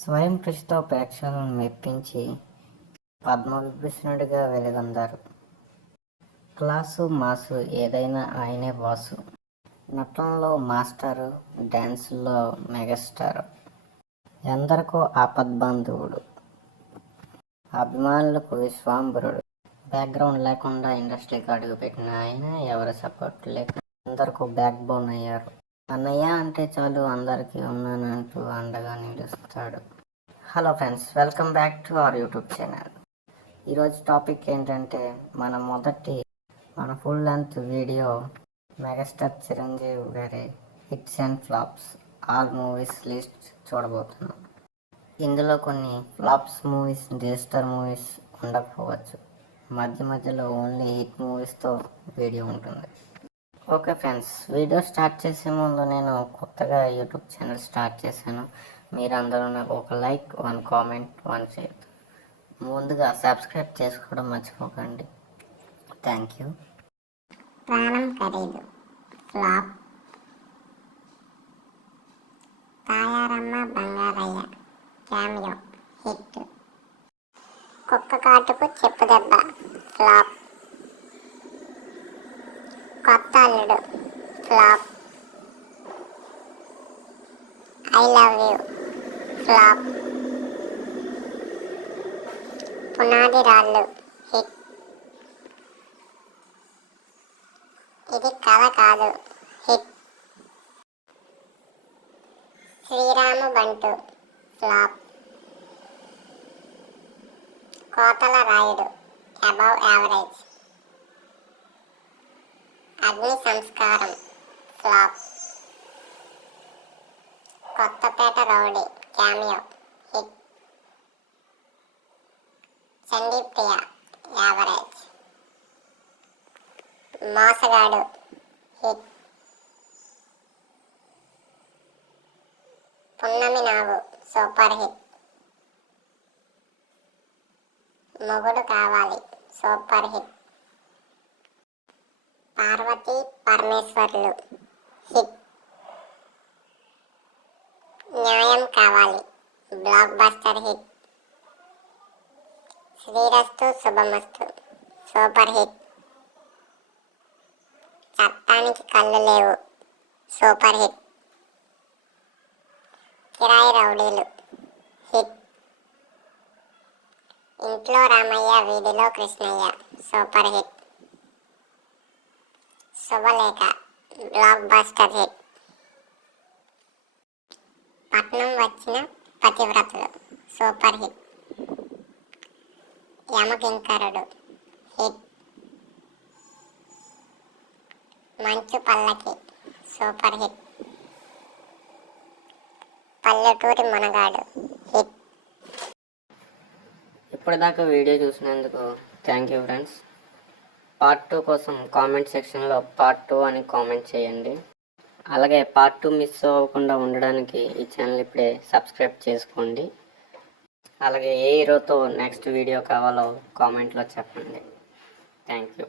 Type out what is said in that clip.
స్వయం కృషితో ప్రేక్షకులను మెప్పించి పద్మవిభూషణుడిగా వెలుగొందారు. క్లాసు మాసు ఏదైనా ఆయనే బాసు. నటనలో మాస్టరు, డ్యాన్సుల్లో మెగాస్టార్. ఎందరికో ఆపద్బాంధవుడు, అభిమానులకు విశ్వాంబరుడు. బ్యాక్గ్రౌండ్ లేకుండా ఇండస్ట్రీకి అడుగుపెట్టిన ఆయన ఎవరి సపోర్ట్ లేక అందరికీ బ్యాక్ బోన్ అయ్యారు. అన్నయ్య అంటే చాలు అందరికీ ఉన్నానంటూ అండగా నిలుస్తాడు. Hello friends, welcome back to our YouTube channel. ఈరోజు టాపిక్ ఏంటంటే మన full length video megastar Chiranjeevi గారి hits and flops all movies list చూడబోతున్నాం. ఇందులో కొన్ని ఫ్లాప్స్ మూవీస్, డిజాస్టర్ మూవీస్ ఉండకపోవచ్చు. మధ్యలో ఓన్లీ హిట్ మూవీస్తో వీడియో ఉంటుంది. ఓకే ఫ్రెండ్స్, వీడియో స్టార్ట్ చేసే ముందు నేను కొత్తగా యూట్యూబ్ ఛానల్ స్టార్ట్ చేశాను. మీరందరూ నాకు ఒక లైక్, 1 కామెంట్, 1 షేర్. ముందుగా సబ్స్క్రైబ్ చేసుకోవడం మర్చిపోకండి. Thank you. ప్రాణం ఖరీదు flop. Tayaramma Bangarayya cameo hit. కుక్క కాటుకు చెప్పు దెబ్బ ఫ్లాప్. కొత్త అల్లుడు flop. I love you flop. పునాది రాళ్ళు హిట్. ఇది కథ కాదు హిట్. శ్రీరామ బంటు ఫ్లాప్. కోతల Rayudu above average. Agni Samskaram flop. Kothapeta rowdy cameo hit. Chandi Priya average. Mosagadu hit. Punnami Nagu super hit. Mogudu Kavali super hit. Parvathi Parameshwarlu hit. Nyayam Kavali block buster hit. శ్రీరస్తు శుభమస్తు సూపర్ హిట్. చట్టానికి కళ్ళు లేవు సూపర్ హిట్. కిరాయి రౌడీలు హిట్. ఇంట్లో రామయ్య వీధిలో కృష్ణయ్య సూపర్ హిట్. శుభలేఖ బ్లాక్ బస్టర్ హిట్. పట్నం వచ్చిన పతివ్రతలు సూపర్ హిట్. యమకింకరుడు హిట్. మంచు పల్లకి సూపర్ హిట్. పల్లెటూరి మనగాడు హిట్. ఇప్పటిదాకా వీడియో చూసినందుకు థ్యాంక్ యూ ఫ్రెండ్స్. పార్ట్ 2 కోసం కామెంట్ సెక్షన్లో పార్ట్ 2 అని కామెంట్ చేయండి. అలాగే పార్ట్ 2 మిస్ అవ్వకుండా ఉండడానికి ఈ ఛానల్ ఇప్పుడే సబ్స్క్రైబ్ చేసుకోండి. అలాగే ఏ హీరోతో నెక్స్ట్ వీడియో కావాలో కామెంట్లో చెప్పండి. Thank you.